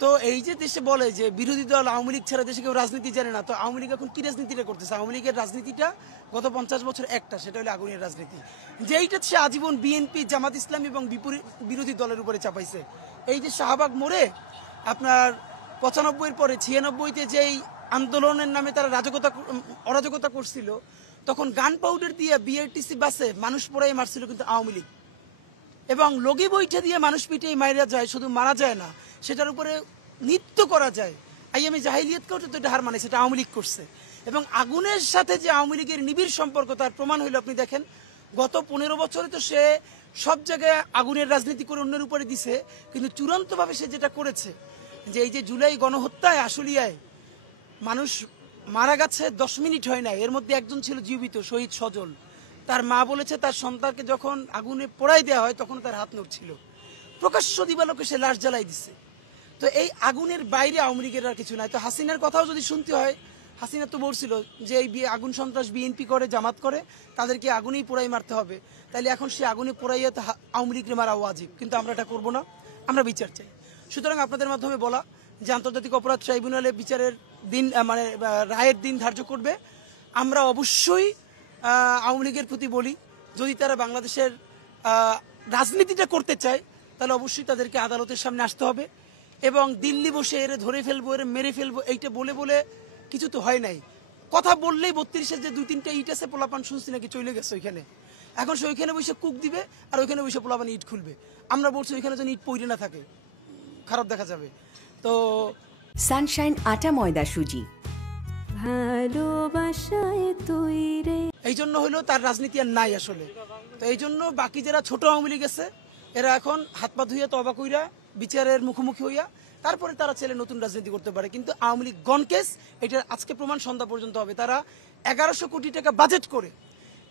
তো এই যে দেশে বলে যে বিরোধী দল আওয়ামী লীগ ছাড়া দেশে কেউ রাজনীতি জানে না, তো আওয়ামী লীগ এখন কি রাজনীতিটা করতেছে? আওয়ামী লীগের রাজনীতিটা গত 50 বছর একটা, সেটা হলো আগুনের রাজনীতি, যেইটা সে আজীবন বিএনপি, জামাত ইসলামী এবং বিরোধী দলের উপরে চাপাইছে। এই যে শাহবাগ মোড়ে আপনার 95-এর পরে 96-তে যেই আন্দোলনের নামে তারা অরাজকতা করছিল, তখন গান পাউডার দিয়ে বিআরটিসি বাসে মানুষ পোড়াই মারছিল কিন্তু আওয়ামী লীগ, এবং লগি বইটা দিয়ে মানুষ পিটিয়ে মারা যায়, শুধু মারা যায় না, সেটার উপরে নৃত্য করা যায়। আমি জাহিলিয়াতকেও তো এটা হার মানে, সেটা আওয়ামী লীগ করছে। এবং আগুনের সাথে যে আওয়ামী লীগের নিবিড় সম্পর্ক তার প্রমাণ হইল আপনি দেখেন, গত 15 বছরে তো সে সব জায়গায় আগুনের রাজনীতি করে অন্যের উপরে দিছে, কিন্তু চূড়ান্তভাবে সে যেটা করেছে যে এই যে জুলাই গণহত্যায় আশুলিয়ায় মানুষ মারা গেছে, 10 মিনিট হয় না, এর মধ্যে একজন ছিল জীবিত, শহীদ সজল। তার মা বলেছে তার সন্তানকে যখন আগুনে পোড়াই দেওয়া হয় তখন তার হাত নড়ছিল, প্রকাশ্য দিবালোকে সে লাশ জ্বালাই দিছে। তো এই আগুনের বাইরে আওয়ামী লীগের আর কিছু নাই। তো হাসিনার কথাও যদি শুনতে হয়, হাসিনা তো বলছিল যে এই আগুন সন্ত্রাস বিএনপি করে, জামাত করে, তাদেরকে আগুনেই পোড়াই মারতে হবে। তাইলে এখন সে আগুনে পোড়াইয়া তো আওয়ামী লীগের মারা ওয়াজিব, কিন্তু আমরা এটা করবো না, আমরা বিচার চাই। সুতরাং আপনাদের মাধ্যমে বলা যে আন্তর্জাতিক অপরাধ ট্রাইব্যুনালে বিচারের দিন মানে রায়ের দিন ধার্য করবে। আমরা অবশ্যই আওয়ামী লীগের প্রতি বলি, যদি তারা বাংলাদেশের রাজনীতিটা করতে চায় তাহলে অবশ্যই তাদেরকে আদালতের সামনে আসতে হবে, এবং দিল্লি বসে এর ধরে ফেলবো, এর মেরে ফেলবো, এইটা বলে বলে কিছু তো হয় নাই। কথা বললেই 32-এর যে 2-3টা ইট আছে পোলাপান শুনছি নাকি চলে গেছে ওইখানে, এখন সে ওইখানে বসে কুক দিবে আর ওইখানে বসে পোলাপান ইট খুলবে। আমরা বলছি ওইখানে যেন ইট পইরে না থাকে, খারাপ দেখা যাবে। তো সানশাইন আটা ময়দা সুজি, ভালোবাসায় তৈরি, এই জন্য হইলো তার রাজনীতি আর নাই আসলে। তো এই জন্য বাকি যারা ছোট আওয়ামী লীগ আছে এরা এখন হাত পা ধুইয়া তবা কইরা বিচারের মুখোমুখি হইয়া তারপরে তারা ছেলে নতুন রাজনীতি করতে পারে। কিন্তু আওয়ামী লীগ গণ কেস, এটার আজকে প্রমাণ সন্ধ্যা পর্যন্ত হবে। তারা 1100 কোটি টাকা বাজেট করে,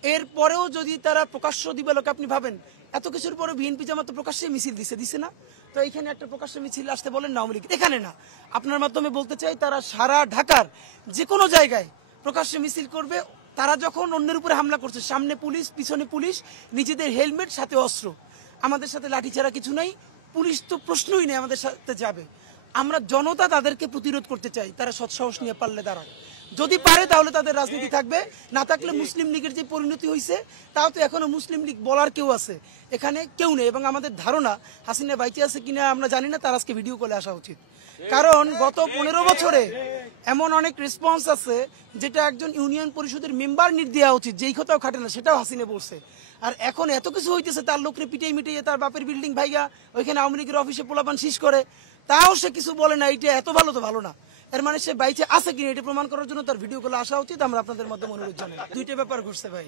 এরপরেও যদি তারা প্রকাশ্য দিবালোকে, আপনি ভাবেন এত কিছুর পরে বিএনপি জামাত তো প্রকাশ্যে মিছিল দিছে না, তো এইখানে একটা প্রকাশ্য মিছিল আসতে বলেন না আওয়ামী লীগ, এখানে না। আপনার মাধ্যমে বলতে চাই, তারা সারা ঢাকার যে কোনো জায়গায় প্রকাশ্যে মিছিল করবে। তারা যখন অন্যের উপরে হামলা করছে, সামনে পুলিশ, পিছনে পুলিশ, নিজেদের হেলমেট, সাথে অস্ত্র, আমাদের সাথে লাঠি ছাড়া কিছু নাই, পুলিশ তো প্রশ্নই নেই আমাদের সাথে যাবে। আমরা জনতা তাদেরকে প্রতিরোধ করতে চাই, তারা সৎসাহস নিয়ে পারলে দাঁড়ায়, যদি পারে তাহলে তাদের রাজনীতি থাকবে, না থাকলে মুসলিম লীগের যে পরিণতি হয়েছে, তাও তো এখনো মুসলিম লীগ বলার কেউ আছে, এখানে কেউ নেই। এবং আমাদের ধারণা হাসিনা বাইচে আছে কিনা আমরা জানি না, তার আজকে ভিডিও কলে আসা উচিত, কারণ গত 15 বছরে এমন অনেক রেসপন্স আছে যেটা একজন ইউনিয়ন পরিষদের মেম্বার নিট দেওয়া উচিত, যেই কথাও খাটে না, সেটাও হাসিনা বলছে। আর এখন এত কিছু হইতেছে, তার লোকরে পিটাই মিটাইয়ে তার বাপের বিল্ডিং ভাইগা ওইখানে আওয়ামী লীগের অফিসে পোলাপান শীষ করে, তাও সে কিছু বলে না। এটা এত ভালো তো ভালো না, এর মানে সে বাইচে আছে কিনা এটা প্রমাণ করার জন্য তার ভিডিও কলে আসা উচিত। আমরা আপনাদের মাধ্যমে অনুরোধ জানাই। দুইটা ব্যাপার ঘটছে ভাই,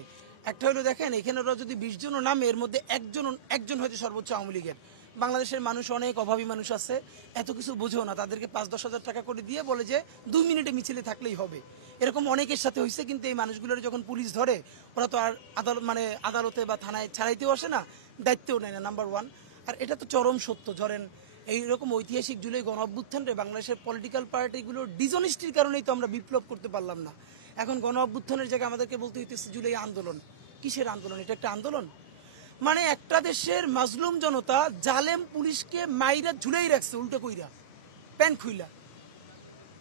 একটা হলো দেখেন এখানে ওরা যদি 20 জনও নামে, এর মধ্যে একজন হয়তো সর্বোচ্চ আওয়ামী লীগের। বাংলাদেশের মানুষ অনেক অভাবী মানুষ আছে, এত কিছু বোঝেও না, তাদেরকে 5-10 হাজার টাকা করে দিয়ে বলে যে 2 মিনিটে মিছিলে থাকলেই হবে, এরকম অনেকের সাথে হয়েছে। কিন্তু এই মানুষগুলোর যখন পুলিশ ধরে, ওরা তো আর আদালতে বা থানায় ছাড়াইতেও আসে না, দায়িত্বও নেয় না, নাম্বার 1। আর এটা তো চরম সত্য, ধরেন এইরকম ঐতিহাসিক জুলাই গণ অভ্যুত্থানটা বাংলাদেশের পলিটিক্যাল পার্টিগুলোর ডিসঅনেস্টির কারণেই তো আমরা বিপ্লব করতে পারলাম না। এখন গণ অভ্যুত্থানের জায়গায় আমাদেরকে বলতে হইতেছে জুলাই আন্দোলন। কিসের আন্দোলন? এটা একটা আন্দোলন? মানে একটা দেশের মাজলুম জনতা জালেম পুলিশকে মাইরা ঝুলেই রাখছে উল্টো কইরা, প্যান খুইলা।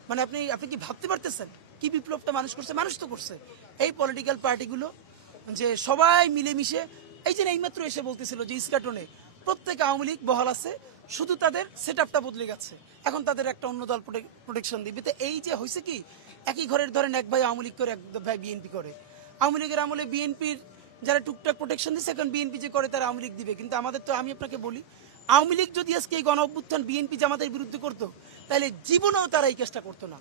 মানে আপনি কি ভাবতে পারতেছেন কি বিপ্লবটা মানুষ করছে? মানুষ তো করছে এই পলিটিক্যাল পার্টিগুলো, যে সবাই মিলেমিশে। এই যে এইমাত্র এসে বলতেছিল যে ইস্কাটনে প্রত্যেক আওয়ামী লীগ বহাল আছে, শুধু তাদের সেট আপটা বদলে গেছে, এখন তাদের একটা অন্য দল প্রোটেকশন দিবে। তো এই যে হয়েছে কি, একই ঘরের ধরেন এক ভাই আওয়ামী লীগ করে, এক ভাই বিএনপি করে। আওয়ামী লীগের আমলে বিএনপির যারা টুকটাক প্রোটেকশন দিচ্ছে, এখন বিএনপি যে করে তারা আওয়ামী লীগ দিবে। কিন্তু আমাদের তো, আমি আপনাকে বলি, আওয়ামী লীগ যদি আজকে এই গণ অভ্যুত্থান বিএনপি জামাতের বিরুদ্ধে করতো, তাহলে জীবনেও তারা এই কাজটা করতো না।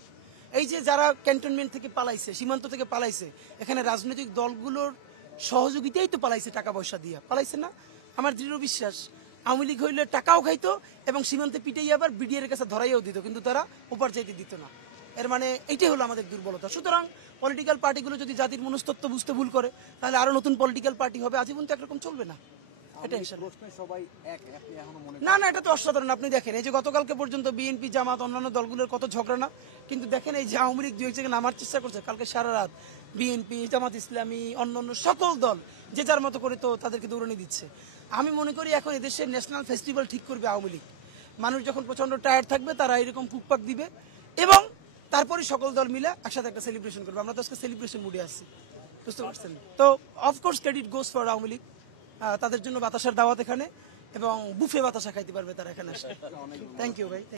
এই যে যারা ক্যান্টনমেন্ট থেকে পালাইছে, সীমান্ত থেকে পালাইছে, এখানে রাজনৈতিক দলগুলোর সহযোগিতাই তো পালাইছে, টাকা পয়সা দিয়ে পালাইছে না? আমার দৃঢ় বিশ্বাস আওয়ামী লীগ হইলে টাকাও খাইতো এবং সীমান্তে পিটাই আবার বিডিআর এর কাছে ধরাইও দিত, কিন্তু তারা ওপার চাইতে দিত না। এর মানে এইটাই হলো আমাদের দুর্বলতা। সুতরাং পলিটিক্যাল পার্টিগুলো যদি জাতির মনস্তত্ত্ব বুঝতে ভুল করে, তাহলে আরো নতুন পলিটিক্যাল পার্টি হবে, আজীবন তো একরকম চলবে না। না না, এটা তো অসাধারণ। আপনি দেখেন এই যে গতকালকে পর্যন্ত বিএনপি জামাত অন্যান্য দলগুলোর কত ঝগড়া না, কিন্তু দেখেন এই যে আওয়ামী লীগ 2 এক জায়গায় নামার চেষ্টা করছে, কালকে সারা রাত বিএনপি, জামাত ইসলামী, অন্যান্য সকল দল যে যার মতো করে তো তাদেরকে দৌড়ানি দিচ্ছে। আমি মনে করি এখন এদেশের ন্যাশনাল ফেস্টিভ্যাল ঠিক করবে আওয়ামী লীগ। মানুষ যখন প্রচন্ড টায়ার্ড থাকবে তারা এরকম পুকপাক দিবে এবং তারপরে সকল দল মিলে একসাথে একটা সেলিব্রেশন করবে। আমরা তো আজকে সেলিব্রেশন মুডে আছি, বুঝতে পারছেন? তো of course credit goes for Awami League. তাদের জন্য বাতাসার দাওয়াত এখানে, এবং বুফে বাতাসা খাইতে পারবে তারা এখানে আসে। থ্যাংক ইউ ভাই।